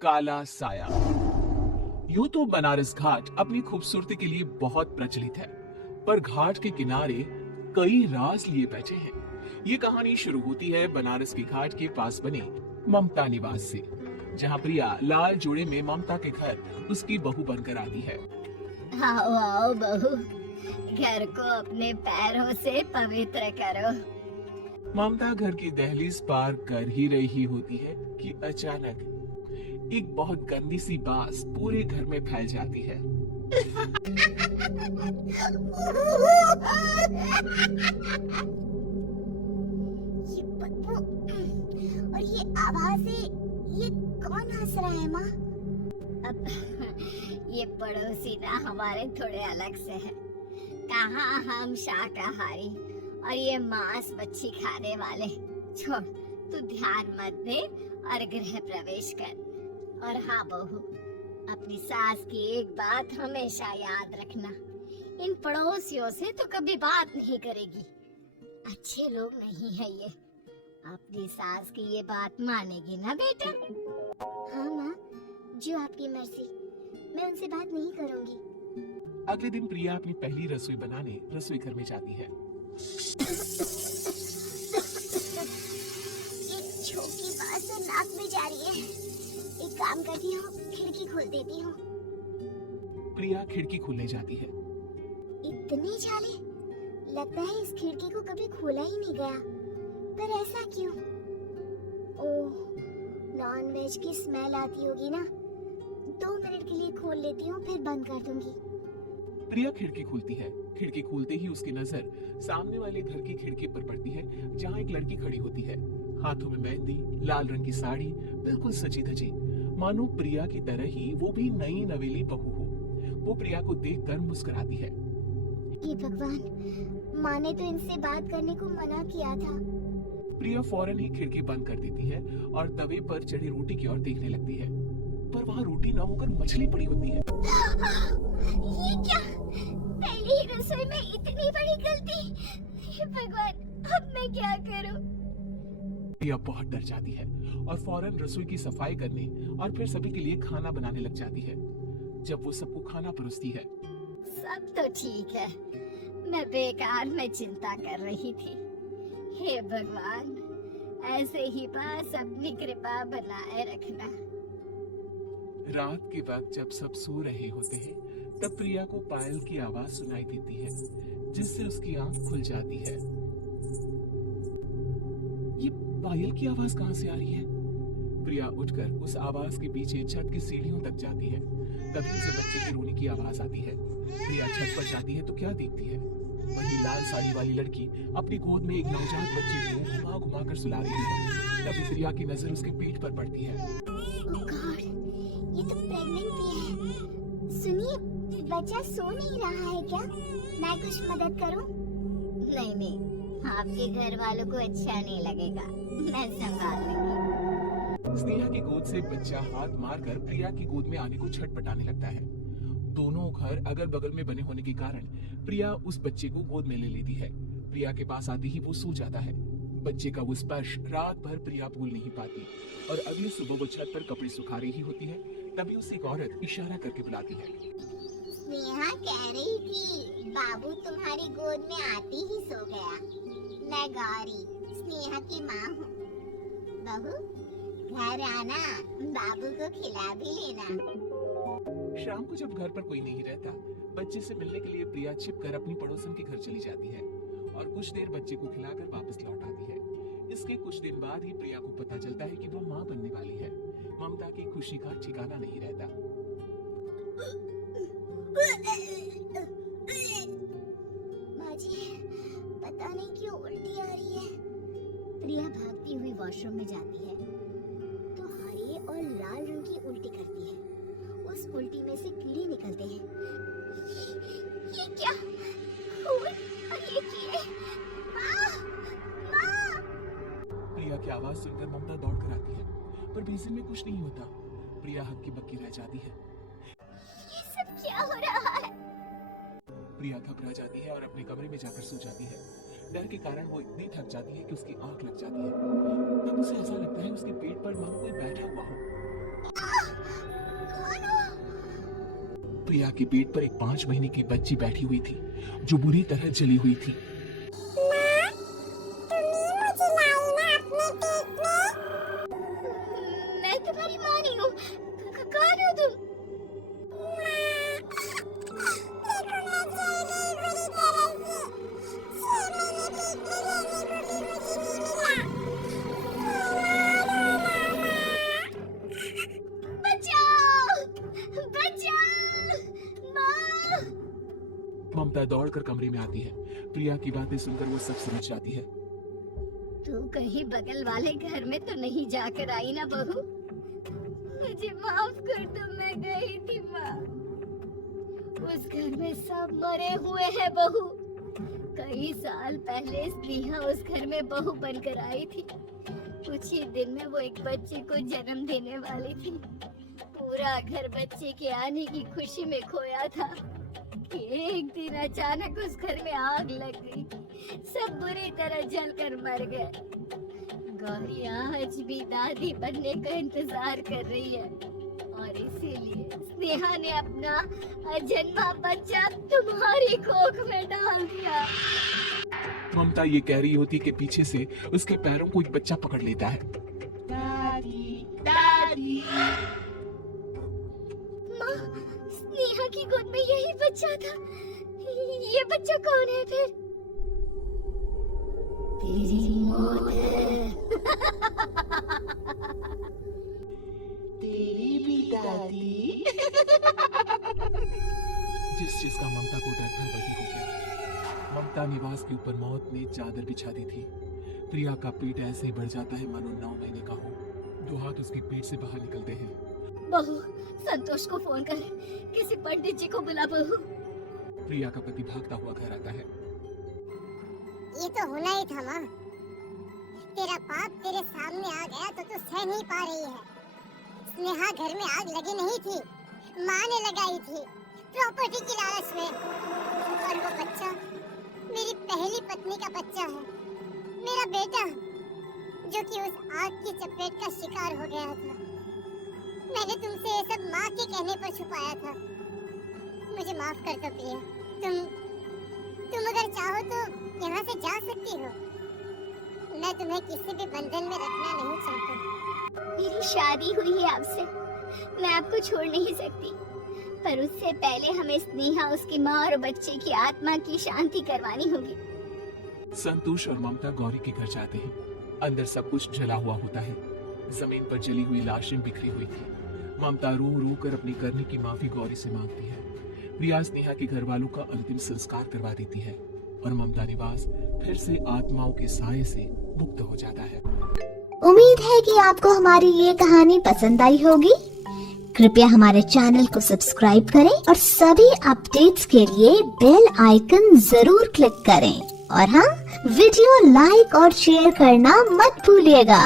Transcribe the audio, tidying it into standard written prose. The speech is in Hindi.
काला साया। यूं तो बनारस घाट अपनी खूबसूरती के लिए बहुत प्रचलित है, पर घाट के किनारे कई राज लिए बैठे हैं। ये कहानी शुरू होती है बनारस के घाट के पास बने ममता निवास से, जहाँ प्रिया लाल जोड़े में ममता के घर उसकी बहू बनकर आती है। आओ आओ बहू, घर को अपने पैरों से पवित्र करो। ममता घर की दहलीज पार कर ही रही होती है कि अचानक एक बहुत गंदी सी बास पूरे घर में फैल जाती है। ये बदबू और ये आवाजें, ये कौन हंस रहा है माँ? अब ये पड़ोसी ना हमारे थोड़े अलग से है। कहाँ हम शाकाहारी और ये मांस मच्छी खाने वाले। छोड़, तू ध्यान मत दे और गृह प्रवेश कर। और हाँ बहू, अपनी सास की एक बात हमेशा याद रखना, इन पड़ोसियों से तो कभी बात नहीं करेगी। अच्छे लोग नहीं है ये। अपनी सास की ये बात मानेगी ना बेटा? हाँ माँ, जो आपकी मर्जी, मैं उनसे बात नहीं करूंगी। अगले दिन प्रिया अपनी पहली रसोई बनाने रसोई घर में जाती है। ये छोटी बात तो नाक में जा रही है। एक काम करती हूँ, खिड़की खोल देती हूँ। प्रिया खिड़की खोलने जाती है। इतने झाले, लगता है इस खिड़की को कभी खोला ही नहीं गया। पर ऐसा क्यों? ओह, नॉन वेज की स्मेल आती होगी ना। 2 मिनट के लिए खोल लेती हूँ, फिर बंद कर दूंगी। प्रिया खिड़की खोलती है। खिड़की खोलते ही उसकी नजर सामने वाले घर की खिड़की पर पड़ती है, जहाँ एक लड़की खड़ी होती है। हाथों में मेहंदी, लाल रंग की साड़ी, बिल्कुल सजी धजी, मानो प्रिया की तरह ही वो भी नई नवेली बहू हो। वो प्रिया को देखकर मुस्कुराती है। हे भगवान, माँ ने तो इनसे बात करने को मना किया था। प्रिया फौरन ही खिड़की बंद कर देती है और तवे पर चढ़ी रोटी की ओर देखने लगती है, पर वहाँ रोटी न होकर मछली पड़ी होती है। ये क्या? पहली ही रसोई में इतनी बड़ी गलती! हे भगवान, अब मैं क्या करूं? प्रिया बहुत डर जाती है और फौरन रसोई की सफाई करने और फिर सभी के लिए खाना बनाने लग जाती है। जब वो सबको खाना परोसती है, सब तो ठीक है, मैं बेकार में चिंता कर रही थी। हे भगवान, ऐसे ही बस अपनी कृपा बनाए रखना। रात के वक्त जब सब सो रहे होते हैं, तब प्रिया को पायल की आवाज सुनाई देती है, जिससे उसकी आंख खुल जाती है। ये पायल की आवाज कहाँ से आ रही है? प्रिया उठकर उस आवाज के पीछे छत की सीढ़ियों तक जाती है। तभी उसे बच्चे के रोने की आवाज आती है। प्रिया छत पर जाती है तो क्या देखती है? वही लाल साड़ी वाली लड़की अपनी गोद में एक नवजात बच्चे को घुमा घुमा कर सुला रही है। तभी प्रिया की नजर उसके पेट पर पड़ती है। ओह गॉड, ये तो प्रेग्नेंट भी है। सुनिए, बच्चा सो नहीं रहा है क्या? मैं कुछ मदद करूं? नहीं नहीं, आपके घर वालों को अच्छा नहीं लगेगा, मैं संभाल लूंगी। स्नेहा की गोद से बच्चा हाथ मारकर प्रिया की गोद में आने को छटपटाने लगता है। दोनों घर अगल बगल में बने होने के कारण प्रिया उस बच्चे को गोद में ले लेती है। प्रिया के पास आते ही वो सो जाता है। बच्चे का वो स्पर्श रात भर प्रिया भूल नहीं पाती और अगली सुबह वो छत पर कपड़े सुखा रही होती है, तभी उसे एक औरत इशारा करके बुलाती है। स्नेहा कह रही थी बाबू तुम्हारी गोद में आते ही सो गया। मैं गौरी, स्नेहा की माँ हूँ। बहू, घर आना, बाबू को खिला भी लेना। शाम को जब घर पर कोई नहीं रहता, बच्चे से मिलने के लिए प्रिया छिपकर अपनी पड़ोसन के घर चली जाती है और कुछ देर बच्चे को खिलाकर वापस लौट आती है। इसके कुछ दिन बाद ही प्रिया को पता चलता है कि वो माँ बनने वाली है। ममता की खुशी का ठिकाना नहीं रहता। माँ जी, पता नहीं क्यों उल्टी आ रही है। प्रिया भागती हुई वॉशरूम में जाती है तो हरे और लाल रंग की उल्टी करती है। उस उल्टी में से कीड़े निकलते हैं। ये क्या? खून और ये कीड़े! माँ! माँ! प्रिया की आवाज सुनकर ममता दौड़ कर आती है, पर बेसिन में कुछ नहीं होता। प्रिया हक्की बक्की रह जाती है। ये सब क्या हो रहा है? प्रिया घबरा जाती है और अपने कमरे में जाकर सो जाती है। डर के कारण वो इतनी थक जाती है कि उसकी आंख लग जाती है। तब उसे ऐसा लगता है उसके पेट पर मानो कोई बैठा हुआ हो। कौन हो? प्रिया के पेट पर एक 5 महीने की बच्ची बैठी हुई थी जो बुरी तरह जली हुई थी। मैं तुम्हारी माँ नहीं हूँ। कौन हो तुम? ममता दौड़कर कमरे में आती है। प्रिया की बातें सुनकर वो सब समझ जाती है। तू कहीं बगल वाले घर में तो नहीं जाकर आई ना बहू? मुझे माफ कर दो, मैं गई थी माँ। उस घर में सब मरे हुए हैं बहू। कई साल पहले स्नेहा उस घर में बहू बनकर आई थी। कुछ ही दिन में वो एक बच्चे को जन्म देने वाली थी। पूरा घर बच्चे के आने की खुशी में खोया था कि एक दिन अचानक उस घर में आग लग गई। सब बुरी तरह जलकर मर गए। गौरी आज भी दादी बनने का इंतजार कर रही है और इसीलिए स्नेहा ने अपना अजन्मा बच्चा तुम्हारी कोख में डाल दिया। ममता ये कह रही होती कि पीछे से उसके पैरों को एक बच्चा पकड़ लेता है। दादी, दादी। माँ, स्नेहा की गोद में यही बच्चा था। ये बच्चा कौन है फिर? तेरी मौत है। तेरी भी दादी। जिस चीज का ममता को डर था वही हो गया। ममता निवास के ऊपर मौत ने चादर बिछा दी थी। प्रिया का पेट ऐसे ही बढ़ जाता है मानो 9 महीने का हो। 2 हाथ उसके पेट से बाहर निकलते हैं। बहू, संतोष को फोन कर, किसी पंडित जी को बुला बहू। प्रिया का पति भागता हुआ घर आता है। ये तो होना ही था माँ। तेरा पाप तेरे सामने आ गया तो तू सह नहीं पा रही है। स्नेहा घर में आग लगी नहीं थी, माँ ने लगाई थी प्रॉपर्टी की लालच में। और वो बच्चा मेरी पहली पत्नी का बच्चा है, मेरा बेटा, जो कि उस आग की चपेट का शिकार हो गया था। मैंने तुमसे ये सब माँ के कहने पर छुपाया था। मुझे माफ कर दो प्रिया। तुम अगर चाहो तो यहाँ से जा सकती हो। मैं तुम्हें किसी भी बंधन में रखना नहीं चाहती। मेरी शादी हुई है आपसे, मैं आपको छोड़ नहीं सकती। पर उससे पहले हमें स्नेहा, उसकी माँ और बच्चे की आत्मा की शांति करवानी होगी। संतोष और ममता गौरी के घर जाते हैं। अंदर सब कुछ जला हुआ होता है। जमीन पर जली हुई लाशें बिखरी हुई थी। ममता रो रो कर अपनी करने की माफी गौरी से मांगती है। प्रिया स्नेहा के घर वालों का अंतिम संस्कार करवा देती है और ममता निवास फिर से आत्माओं के साए से मुक्त हो जाता है। उम्मीद है कि आपको हमारी ये कहानी पसंद आई होगी। कृपया हमारे चैनल को सब्सक्राइब करें और सभी अपडेट्स के लिए बेल आइकन जरूर क्लिक करें। और हाँ, वीडियो लाइक और शेयर करना मत भूलिएगा।